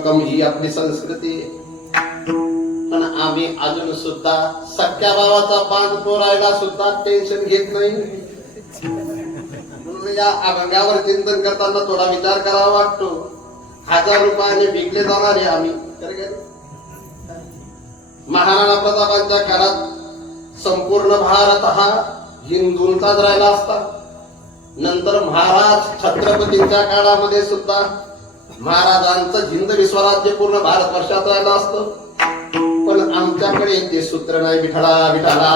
पुस्तकम ही आपली संस्कृती। पण आम्ही अजून सुद्धा सख्या भावाचा बांध पोरायला सुद्धा टेन्शन घेत नाही. म्हणून या अभंगावर चिंतन करताना थोडा विचार करावा वाटतो. हजार रुपयाने विकले जाणारे आम्ही. महाराणा प्रतापांच्या काळात संपूर्ण भारत हा हिंदूंचाच राहिला असता. नंतर महाराज छत्रपतींच्या काळामध्ये सुद्धा महाराजांचं हिंद विश्वराज्य पूर्ण भारतवर्षात राहिलं असतं. पण आमच्याकडे ते सूत्र नाही. विठळा विठाला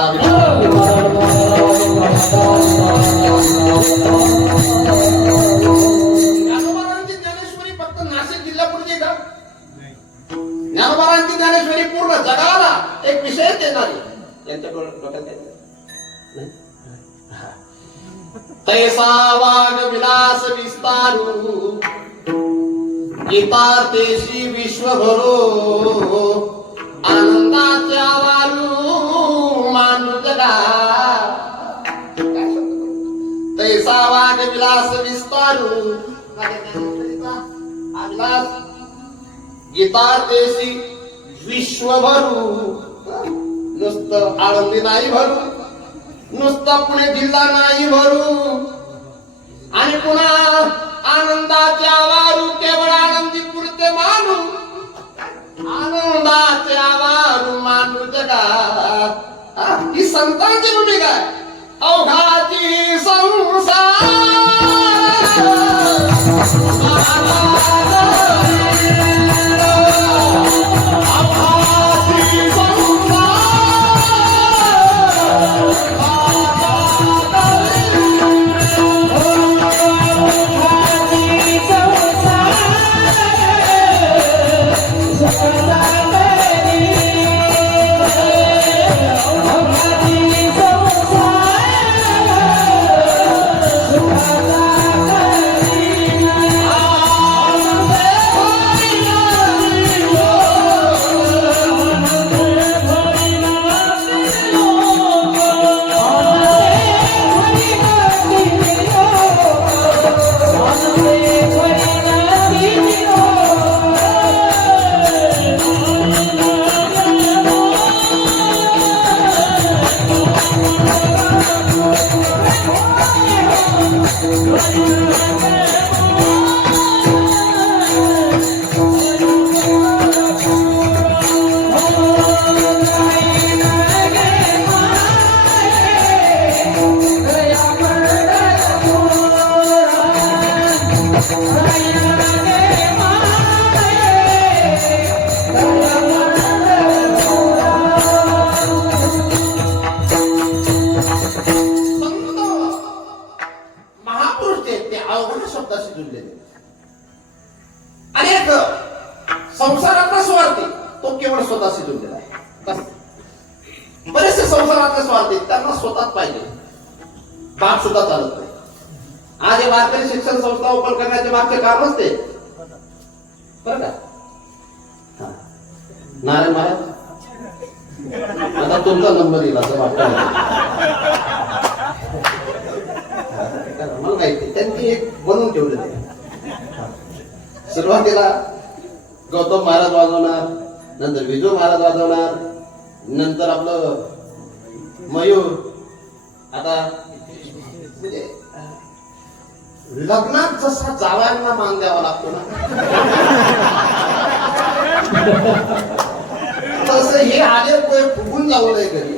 ज्ञानोबारांची ज्ञानेश्वरी फक्त नाशिक जिल्ह्यापुरती का? ज्ञानोबारांची ज्ञानेश्वरी पूर्ण जगाला एक विषय देणारी. यांच्या डोक्यात तैसा वाग विलास विस्तारू. गीतार्थेशी विश्वभरो आनंदाच्या वालू मानू जगा काय तैसा वाग विलास विस्तारू। हा तेशी विश्वभरू नुसतं आळंदी नाही भरू। नुसतं पुणे जिल्हा नाही भरू। आणि पुन्हा आनंदाच्या वारू केवळ आनंदी पुरते मानू आनंदाच्या वारू मानू जगा ही संतांची भूमिका आहे. अवघाची संसार. बरेचसे संसारातले स्वार्थी त्यांना स्वतःच पाहिजे. बाप सुद्धा चालत नाही. आज हे भारतीय शिक्षण संस्था ओपन करण्याचे मागचे कारणच ते. बरं का? नारायण महाराज? आता तुमचा नंबर येईल असं वाटतं मला. मला माहिती त्यांनी एक बनवून ठेवलं ते. सुरुवातीला गौतम महाराज वाजवणार नंतर विजू महाराज वाजवणार नंतर आपलं मयूर. आता म्हणजे लग्नात जसा जावयांना मान द्यावा लागतो ना. तसं हे आले फुगून जाऊ नये घरी.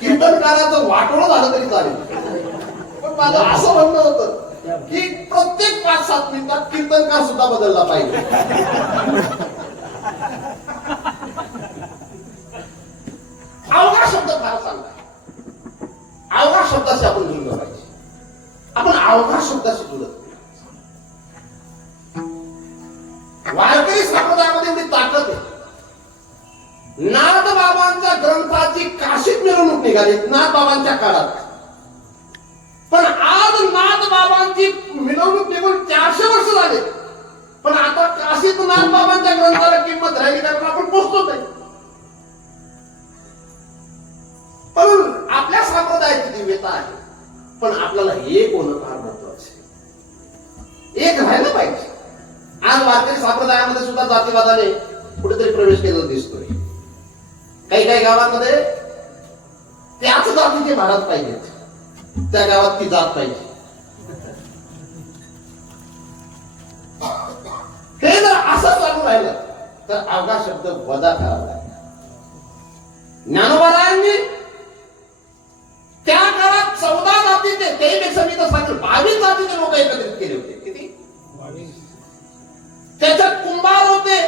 कीर्तनकाराचं वाटोळ झालं तरी चालेल. पण माझं असं म्हणणं होतं की प्रत्येक पाच सात मिनिटात कीर्तनकार सुद्धा बदलला पाहिजे. आपण शब्दाशी जुळत वारकरी संप्रदायामध्ये एवढी ताकद आहे. नाथ बाबांच्या ग्रंथाची काशीत मिरवणूक निघाली नाथ बाबांच्या काळात. पण आज नाथ बाबांची मिरवणूक निघून चारशे वर्ष झाले. पण आता काशीत नाथ बाबांच्या ग्रंथाला किंमत राहिली कारण आपण पोचतो नाही. पण आपल्या संप्रदायाची दिव्यता आहे. पण आपल्याला एक होणं फार महत्वाचं एक राहायला पाहिजे. आज वारकरी संप्रदायामध्ये सुद्धा जातीवादाने कुठेतरी प्रवेश केलेला दिसतोय. काही काही गावांमध्ये त्याच जातीचे भारत पाहिजेत. त्या गावात ती जात पाहिजे. हे जर असं चालू राहिलं तर अवघा शब्द वजा करावा लागेल. ज्ञानोबारायांनी त्या काळात चौदा जातीचे तेपेक्षा मी तर सांगेल बावीस जातीचे लोक एकत्रित केले होते. किती? त्याच्यात कुंभार होते.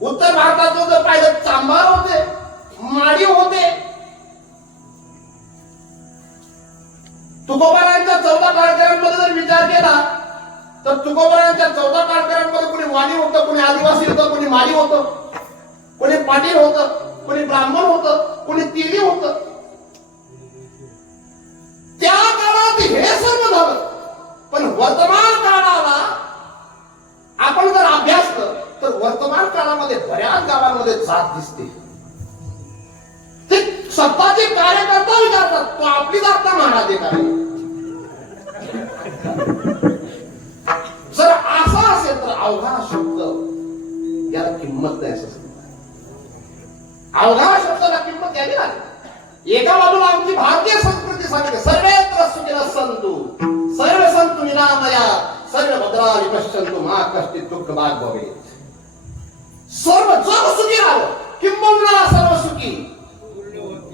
उत्तर भारतात जर पाहिलं चांभार होते. माडी होते. तुकोबारायांच्या चौदा कार्यक्रमांमध्ये जर विचार केला तर तुकोबारायांच्या चौदा कार्यक्रमांमध्ये कोणी वाणी होतं कोणी आदिवासी होतं कोणी माडी होतं कोणी पाटील होतं कोणी ब्राह्मण होतं कोणी तिली होतं. दिसते. ते स्वतःचे कार्यकर्ता विचारतात तो आपली जात म्हणा ते आहे जर असा असेल तर अवघा शब्द याला किंमत नाही असं अवघा शब्दाला किंमत द्यावी लागेल. एका बाजूला आमची भारतीय संस्कृती सांगते सर्वेत्र सुखिन संतु सर्व संतु निरामया सर्व भद्रा विपश्यंतु मा कष्टी दुःख भाग भवेत. सर्व जग सुखी राहावं किंबहुना सर्व सुखी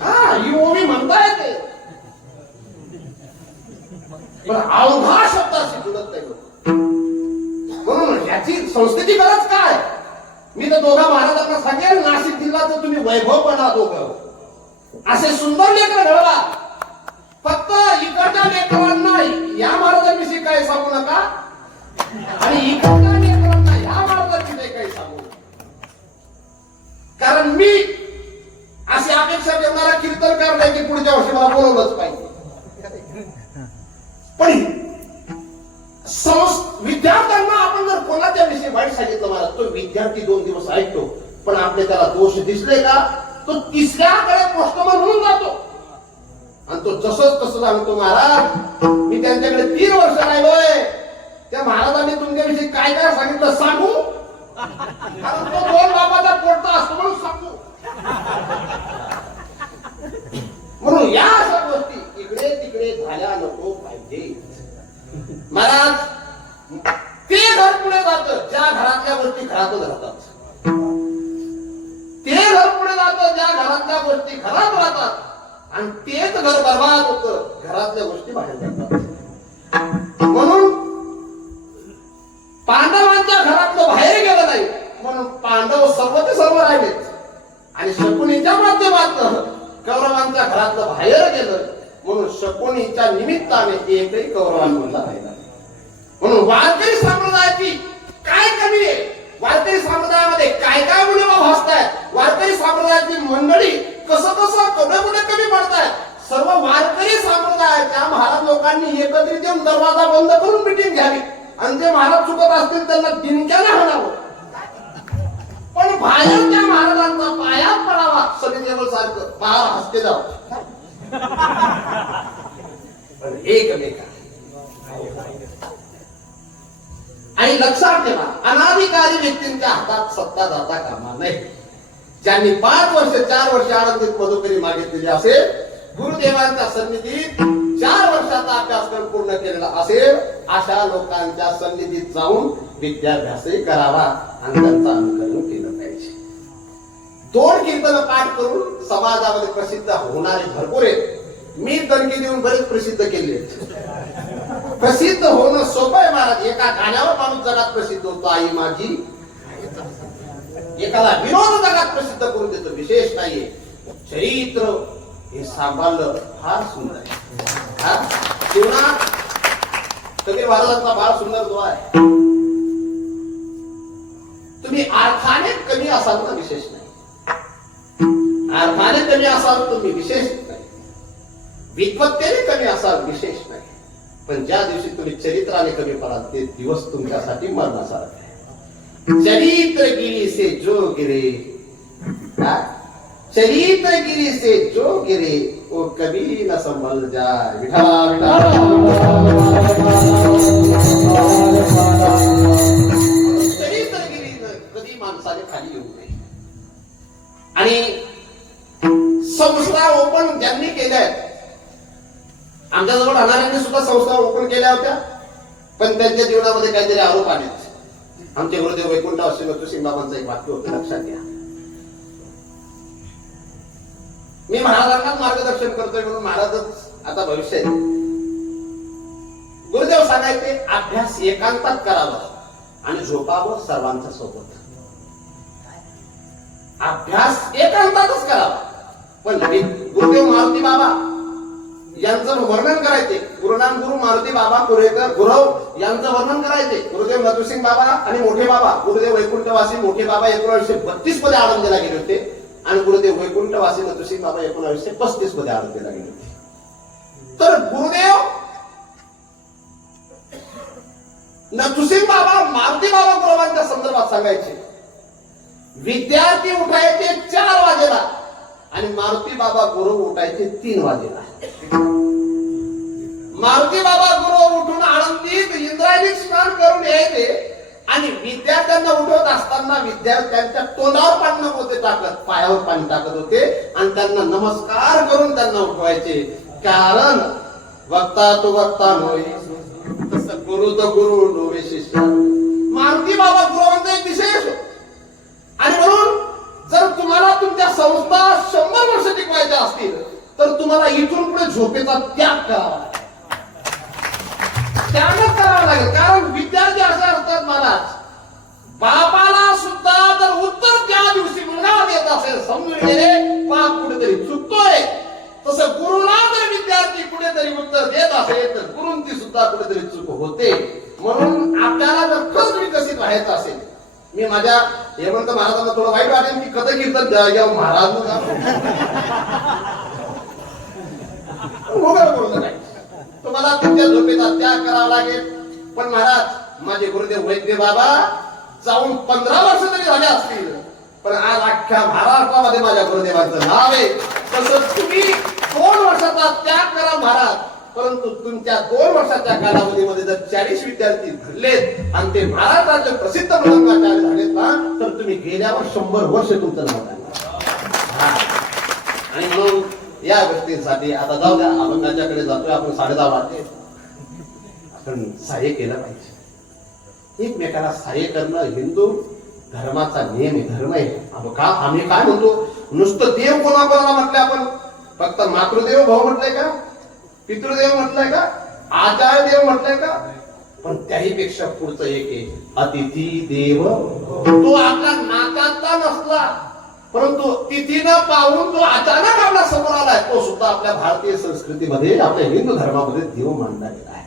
हा ही ओवी म्हणता येते पण अवघा शब्दाशी जुळत नाही म्हणून याची संस्कृती गरज काय? मी तर दोघा महाराजांना सांगेल नाशिक जिल्ह्याचं तुम्ही वैभव पडा दोघं. असे सुंदर लेकर घडवा. फक्त इकडच्या लेकरांना या महाराजांविषयी काय सांगू नका. आणि इकडच्या कारण मी अशी अपेक्षा ठेवणारा कीर्तनकार नाही की पुढच्या वर्षी मला बोलवलंच पाहिजे. पण विद्यार्थ्यांना आपण जर कोणाच्या विषयी वाईट सांगितलं मला तो विद्यार्थी दोन दिवस ऐकतो पण आपले त्याला दोष दिसले का तो तिसऱ्याकडे कस्टमर म्हणून जातो. आणि तो जसंच तसं सांगतो महाराज मी त्यांच्याकडे तीन वर्ष राहिलोय. त्या महाराजांनी तुमच्याविषयी काय काय सांगितलं सांगू? कारण तो दोन बाबाचा पोटचा असतो म्हणून सांगू. म्हणून या अशा गोष्टी इकडे तिकडे झाल्या नको पाहिजे. महाराज ते घर पुढे जात ज्या घरातल्या गोष्टी घरातच राहतात. ते घर पुढे जात ज्या घरातल्या गोष्टी घरात राहतात. आणि तेच घर बर्बाद होत घरातल्या गोष्टी बाहेर जातात. म्हणून पांडवांच्या घरातलं बाहेर गेलं कौरव सर्व ते सर्व राहिले. आणि शकुनीच्या माध्यमातून कौरवांच्या घरातलं बाहेर गेलं. म्हणून शकुनीच्या निमित्ताने एकही कौरवांमधला राहिला म्हणून वारकरी संप्रदायाची काय कमी आहे? वारकरी संप्रदायामध्ये काय काय मुलं भासतायत? वारकरी संप्रदायाची मंडळी कसं कसं कुठे कुठे कमी पडतायत? सर्व वारकरी संप्रदायाच्या महाराज लोकांनी एकत्रित येऊन दरवाजा बंद करून मिटिंग घ्यावी. आणि जे महाराज चुकत असतील त्यांना दिनक्याने हाणावं. पण बाहेरच्या महाराजांचा पायात पडावा. सगळे सारखं पायावर हसते जाव. एकमेका आणि लक्षात ठेवा अनाधिकारी व्यक्तींच्या हातात सत्ता जाता कामा नाही ज्यांनी पाच वर्ष चार वर्ष आनंदित मधुकरी मागितलेली असेल गुरुदेवांच्या सन्निधीत चार वर्षाचा अभ्यासक्रम पूर्ण केलेला असेल अशा लोकांच्या सन्निधीत जाऊन विद्याभ्यासही करावा आणि त्यांचा अनुकरण दोन कीर्तन पाठ करून समाजामध्ये प्रसिद्ध होणारे भरपूर आहेत. मी दणकी देऊन बरेच प्रसिद्ध केले. प्रसिद्ध होणं सोपं आहे महाराज. एका गाण्यावर माणूस जगात प्रसिद्ध होतो आई माझी. एकाला विनोद जगात प्रसिद्ध करून देतो विशेष नाहीये. चरित्र हे सांभाळलं फार सुंदर आहे. जीवनात कबीर महाराजांचा फार सुंदर जो आहे. तुम्ही अर्थाने कमी असाल ना विशेष. अर्थाने कमी असाल तुम्ही विशेष नाही. विद्वत्तेने कमी असाल विशेष नाही. पण ज्या दिवशी तुम्ही चरित्राने कमी पडाल ते दिवस तुमच्यासाठी मरणासारखे चरित्र गिरी से जो गिरे चरित्र गिरी से जो गिरे वो कभी न संभल जाए विठा विठा माणसाने खाली येऊ नये. आणि संस्था ओपन ज्यांनी केल्या आहेत. आमच्याजवळ राहणाऱ्यांनी सुद्धा संस्था ओपन केल्या होत्या. पण त्यांच्या जीवनामध्ये काहीतरी आरोप आले आमचे गुरुदेव वैकुंठ असेल सिंग एक वाक्य होतं लक्षात घ्या. मी महाराजांनाच मार्गदर्शन करतोय म्हणून महाराजच आता भविष्य आहे. गुरुदेव सांगायचे अभ्यास एकांतात करावा आणि झोपावं सर्वांच्या सोबत. अभ्यास एकांतातच करावा. पण गुरुदेव मारुती बाबा यांचं वर्णन करायचे. गुरुनाम गुरु मारुती बाबा कुरेकर गुरव यांचं वर्णन करायचे. गुरुदेव मधुसिंग बाबा आणि मोठे बाबा. गुरुदेव वैकुंठवासी मोठे बाबा एकोणावीसशे बत्तीसमध्ये आनंदीला गेले होते. आणि गुरुदेव वैकुंठवासी मधुसिंग बाबा एकोणावीसशे पस्तीसमध्ये आनंदीला गेले होते. तर गुरुदेव नथुसिंग बाबा मारुती बाबा गुरुवांच्या संदर्भात सांगायचे. विद्यार्थी उठायचे चार वाजेला. आणि मारुती बाबा गुरु उठायचे तीन वाजेला मारुती बाबा गुरु उठून आनंदीत इंद्रायणी स्नान करून यायचे आणि विद्यार्थ्यांना उठवत असताना विद्यार्थ्यांच्या तोंडावर पाणी होते टाकत पायावर पाणी टाकत होते आणि त्यांना नमस्कार करून त्यांना उठवायचे. कारण वक्ता तो वक्ता नव्हे तस गुरु तो गुरु नोवेश त्याचा त्याग करावा. लागेल त्यागच करावा लागेल. कारण विद्यार्थी असे असतात महाराज. बापाला सुद्धा जर उत्तर त्या दिवशी मुलगा देत असेल समजून गेले बाप कुठेतरी चुकतोय. तसं गुरुला जर विद्यार्थी कुठेतरी उत्तर देत असेल तर गुरुंची सुद्धा कुठेतरी चूक होते. म्हणून आपल्याला जर खरंच विकसित व्हायचं असेल मी माझ्या हेमंत महाराजांना थोडं वाईट वाटेल की कथ कीर्तन महाराज मोबाईल बोलत नाही तुम्हाला तुमच्या झोपेचा त्याग करावा लागेल. पण महाराज माझे गुरुदेव वैद्य बाबा जाऊन पंधरा वर्ष तरी झाले असतील. पण आज अख्ख्या महाराष्ट्रामध्ये माझ्या गुरुदेवाचं नाव आहे. तसं तुम्ही दोन वर्षाचा त्याग करा महाराज. परंतु तुमच्या दोन वर्षाच्या कालावधीमध्ये जर चाळीस विद्यार्थी घडलेत आणि ते महाराष्ट्राचे प्रसिद्ध मृदंगाचार्य झालेत ना तर तुम्ही गेल्यावर शंभर वर्ष तुमचं नाव आणि मग या गोष्टींसाठी आता जाऊ द्या आपण त्याच्याकडे जातोय आपण साडे दहा आपण सहाय्य केलं पाहिजे. एकमेकाला सहाय्य करणं हिंदू धर्माचा नियम आहे धर्म आहे. का आम्ही काय म्हणतो? नुसतं देव कोणाकोणाला म्हटलं आपण? फक्त मातृदेव भाऊ म्हटलंय का? पितृदेव म्हटलंय का? आचार्य देव म्हटलंय का? पण त्याही पेक्षा पुढचं एक आहे अतिथी देव. तो आपला नाकाचा नसला. परंतु तिथीनं पाहून तो अचानक आपल्यासमोर आलाय. तो सुद्धा आपल्या भारतीय संस्कृतीमध्ये आपल्या हिंदू धर्मामध्ये देव मानला गेला आहे.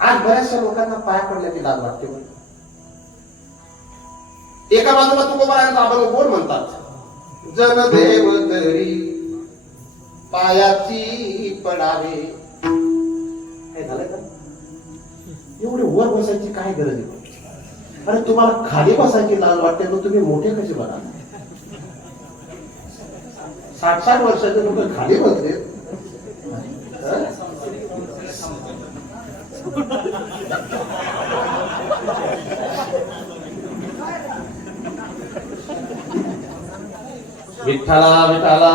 आज बऱ्याचशा लोकांना पाया पडल्याची लाज वाटते एका बाजूला तुकोबारायण आपण कोण म्हणतात. जनदेव तरी पायाची पडावे. काय झालं का? एवढे वर बसायची काय गरज आहे? अरे तुम्हाला खाली बसायची लाज वाटते तर तुम्ही मोठे कसे बघा? साठ साठ वर्षाचे लोक खाली बसले. विठ्ठला. विठ्ठला.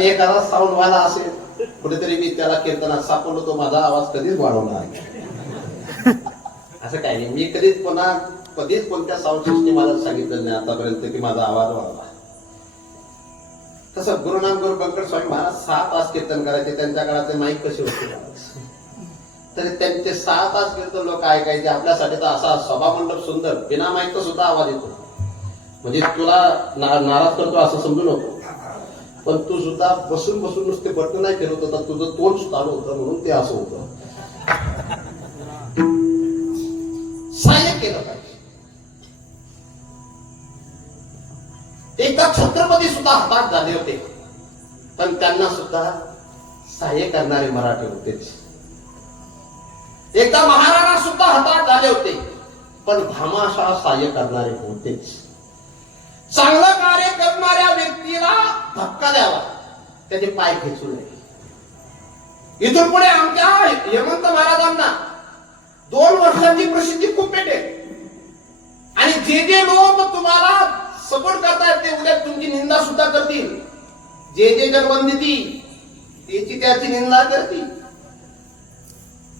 आणि एखादा साऊंड वाला असेल कुठेतरी मी त्याला कीर्तनात सापडलो तो माझा आवाज कधीच वाढवणार असं काही नाही. मी कधीच पुन्हा कधीच कोणत्या साऊंड सिस्टीमाला सांगितलं नाही आतापर्यंत की माझा आवाज वाढवा. तसं गुरुनाम गुरु बंकट स्वामी महाराज सहा तास कीर्तन करायचे त्यांच्या काळाचे माईक कसे होते? तरी त्यांचे सहा तास कीर्तन लोक ऐकायचे. आपल्यासाठी तर असा सभामंडप सुंदर बिना माईकचा सुद्धा आवाज येतो. म्हणजे तुला ना- नाराज करतो असं समजू नको. पण तू सुद्धा बसून बसून नुसते बटन नाही फिरवत होता. तुझं तोंड सुद्धा होतं म्हणून ते असं होतं. सहाय्य केलं पाहिजे. एकदा छत्रपती सुद्धा हताश झाले होते. पण त्यांना सुद्धा सहाय्य करणारे मराठी होतेच एकदा महाराणा सुद्धा हताश झाले होते. पण भामाशा सहाय्य करणारे होतेच चांगलं कार्य करणाऱ्या व्यक्तीला धक्का द्यावा. त्याचे पाय खेचू नये. इथून पुढे आमच्या हेमंत महाराजांना दोन वर्षांची प्रसिद्धी खूप भेटेल. आणि जे जे लोक तुम्हाला सपोर्ट करतात ते उद्या तुमची निंदा सुद्धा करतील. जे जे जनवंदिती त्याची त्याची निंदा करतील.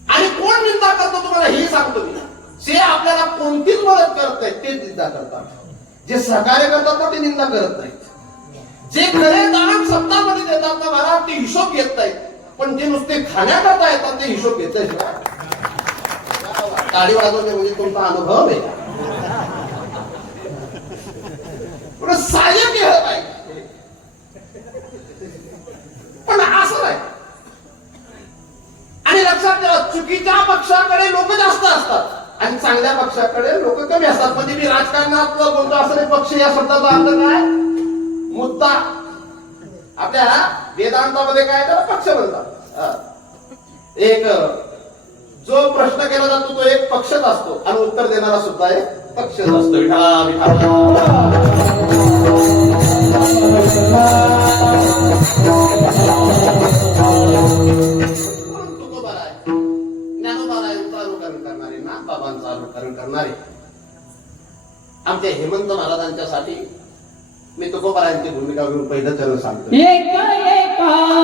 आणि कोण निंदा करतो तुम्हाला हे सांगतो मी. जे आपल्याला कोणतीच मदत करत नाहीत ते निंदा करतात. जे सहकार्य करतात ना ते निंदा करत नाहीत. जे खरे दान सत्तामध्ये देतात ना मला ते हिशोब घेत नाही पण जे नुसते खाण्याकरता येतात ते हिशोब घेत नाहीत. टाळी वाजवणे म्हणजे तुमचा अनुभव आहे. पण केलं पाहिजे. पण असं नाही. आणि लक्षात ठेवा चुकीच्या पक्षाकडे लोक जास्त असतात. आणि चांगल्या पक्षाकडे लोक कमी असतात. म्हणजे मी राजकारणात बोलतो असं पक्ष या शब्दाचा अर्थ काय? मुद्दा. आपल्या वेदांतामध्ये काय त्याला पक्ष म्हणतात. एक जो प्रश्न केला जातो तो एक पक्षच असतो. आणि उत्तर देणारा सुद्धा एक पक्षच असतो. करणारे नाथबाबांचं अनुकरण करणारे. आमच्या हेमंत महाराजांच्यासाठी मी तुकोबारायांची भूमिका घेऊन पहिलं त्याला सांगतो. एका एका